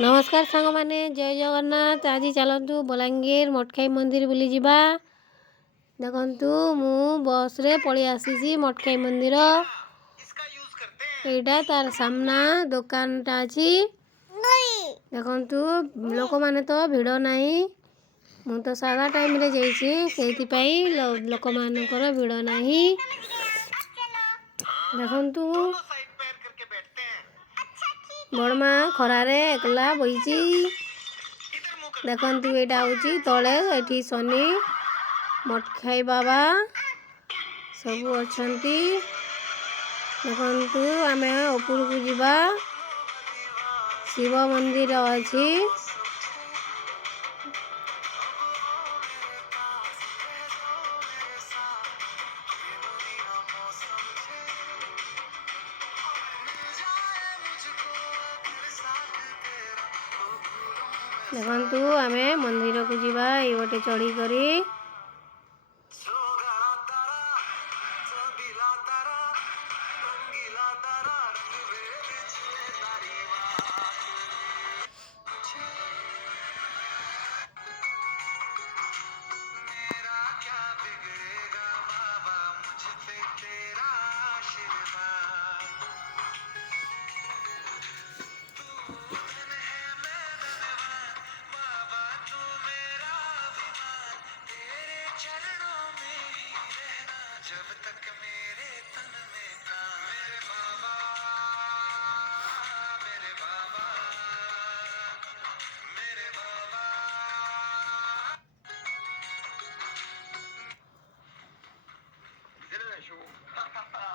नमस्कार सांग माने जय जगन्नाथ। आज चलतु बलांगीर मठखाई मंदिर बुली जिबा। देखंतु मु बस रे पळी आसीची मठखाई मंदिर। एटा तार सामना दुकानटा अछि। देखंतु लोक माने तो भिड़ नाही। मु तो सादा टाइम रे जाईची सेति पई लोक मानकर भिड़ नाही। देखंतु बड़मा खरारे एकला बईची। देखंतु एटा होची तळे एठी शनि मठखाई बाबा सब अछंती। देखंतु आमे ऊपर को जिबा। शिव मंदिर अछि। देखंतु आमे मंदिर को जिबा ई गोटे चढ़ी करी।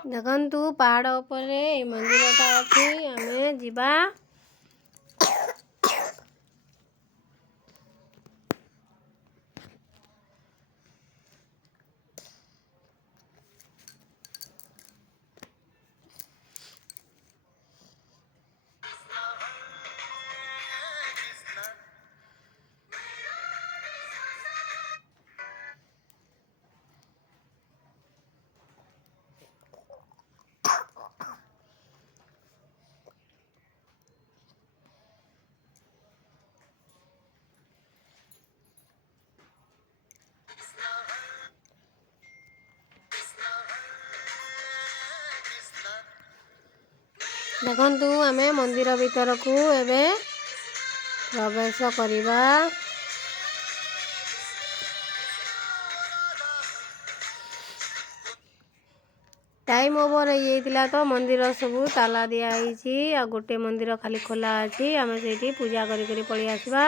देखंतु पहाड़ ऊपर ए मंदिरटा अछि आमे जिबा। देखंतु आमे मंदिर भीतर को एबे प्रवेश करिबा। टाइम ओवर हो जाइतिला तो मंदिर सब ताला दिया आइछि आ गोटे मंदिर खाली खोला अछि। आमे सेठी पूजा करी करी पळी आसीबा।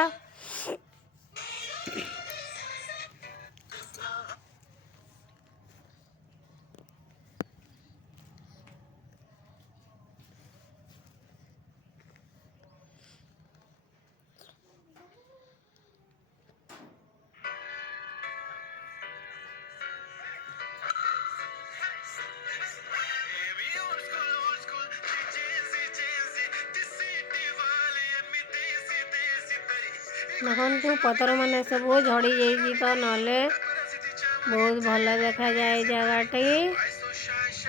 देखंतु पतर माने सब झड़ी जाइछि तो नले बहुत भल देखा जाए जगहटी।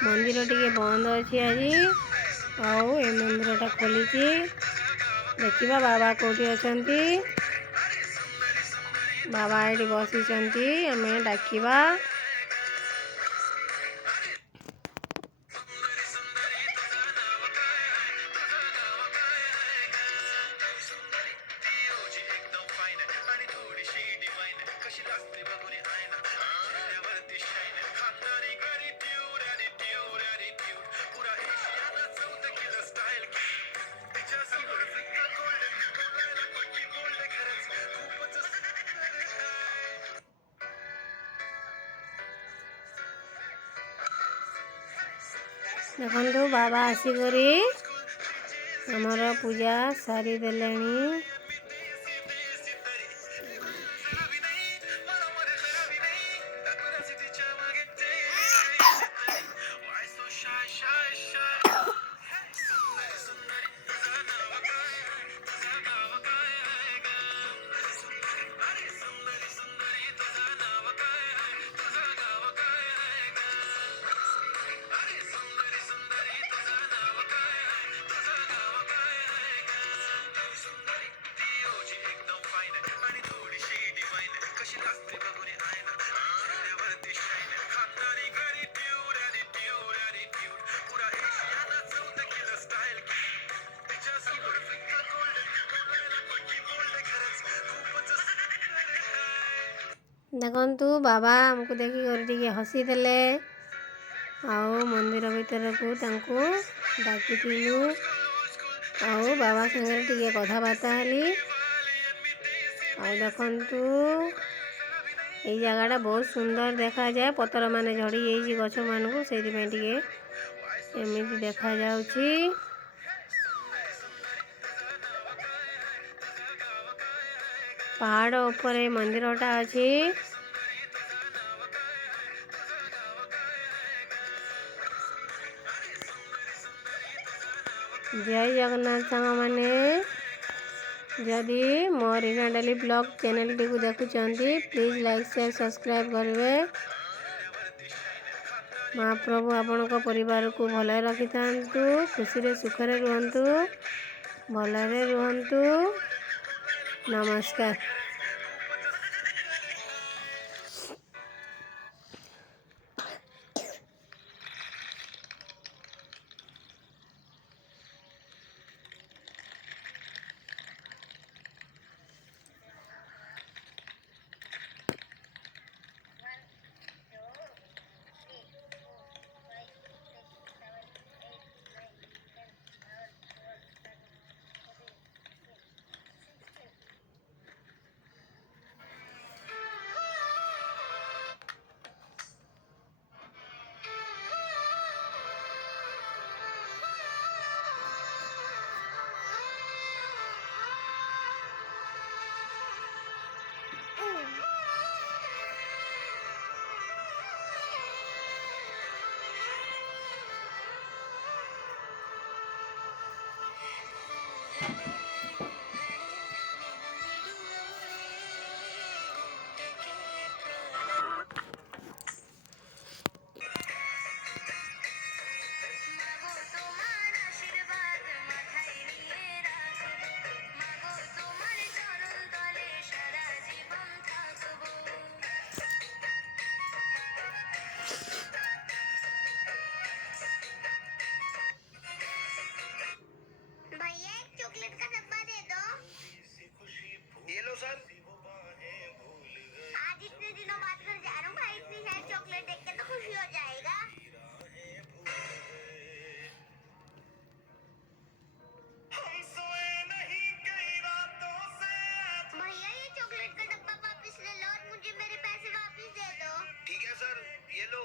मंदिर टिके बंद अछि आजी आउ ए मंदिरटा खोलिछि। देखिबा बाबा कोठी अछंती। बाबा एठी बसिचंती आमे डाकिबा। देखंतु बाबा आसिकरी हमर पूजा सारी देलेनी। ଦେଖନ୍ତୁ ବାବା ଆମକୁ ଦେଖିକରି ଟିକେ ହସିଦେଲେ ଆଉ ମନ୍ଦିର ଭିତରକୁ ତାଙ୍କୁ ଡାକିଥିଲୁ ଆଉ ବାବା ସାଙ୍ଗରେ ଟିକେ କଥାବାର୍ତ୍ତା ହେଲି। ଆଉ ଦେଖନ୍ତୁ ଏଇ ଜାଗାଟା ବହୁତ ସୁନ୍ଦର ଦେଖାଯାଏ। ପତ୍ର ମାନେ ଝଡ଼ି ଯାଇଛି ଗଛମାନଙ୍କୁ, ସେଇଥିପାଇଁ ଟିକେ ଏମିତି ଦେଖାଯାଉଛି। ପାହାଡ଼ ଉପରେ ମନ୍ଦିରଟା ଅଛି। ଜୟ ଜଗନ୍ନାଥ ସାଙ୍ଗମାନେ, ଯଦି ମୋ ରୀନା ଡେଲି ବ୍ଲଗ ଚ୍ୟାନେଲଟିକୁ ଦେଖୁଛନ୍ତି ପ୍ଲିଜ୍ ଲାଇକ୍ ସେୟାର ସବସ୍କ୍ରାଇବ୍ କରିବେ। ମହାପ୍ରଭୁ ଆପଣଙ୍କ ପରିବାରକୁ ଭଲରେ ରଖିଥାନ୍ତୁ, ଖୁସିରେ ସୁଖରେ ରୁହନ୍ତୁ, ଭଲରେ ରୁହନ୍ତୁ। ନମସ୍କାର। आज इतने दिनों बाद घर जा रहा हूँ भाई, इतनी सारी चॉकलेट देख के तो खुशी हो जाएगा। भैया ये चॉकलेट का डब्बा वापस ले लो और मुझे मेरे पैसे वापस दे दो। ठीक है सर, ये लो।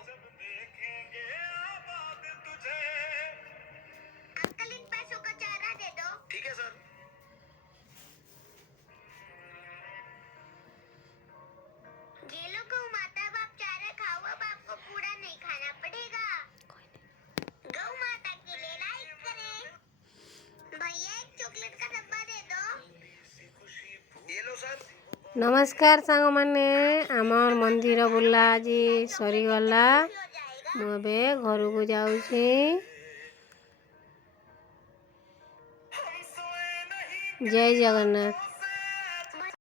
अंकल इन पैसों का चारा दे दो। ठीक है सर। ये लो गौ माता, अब आप चारा खाओ, अब आपको कूड़ा नहीं खाना पड़ेगा। गौ माता के लिए लाइक करें। भैया एक चॉकलेट का डब्बा दे दो। ये लो सर। ନମସ୍କାର ସାଙ୍ଗମାନେ, ଆମର ମନ୍ଦିର ବୁଲା ଆଜି ସରିଗଲା। ମୁଁ ଏବେ ଘରକୁ ଯାଉଛି। ଜୟ ଜଗନ୍ନାଥ।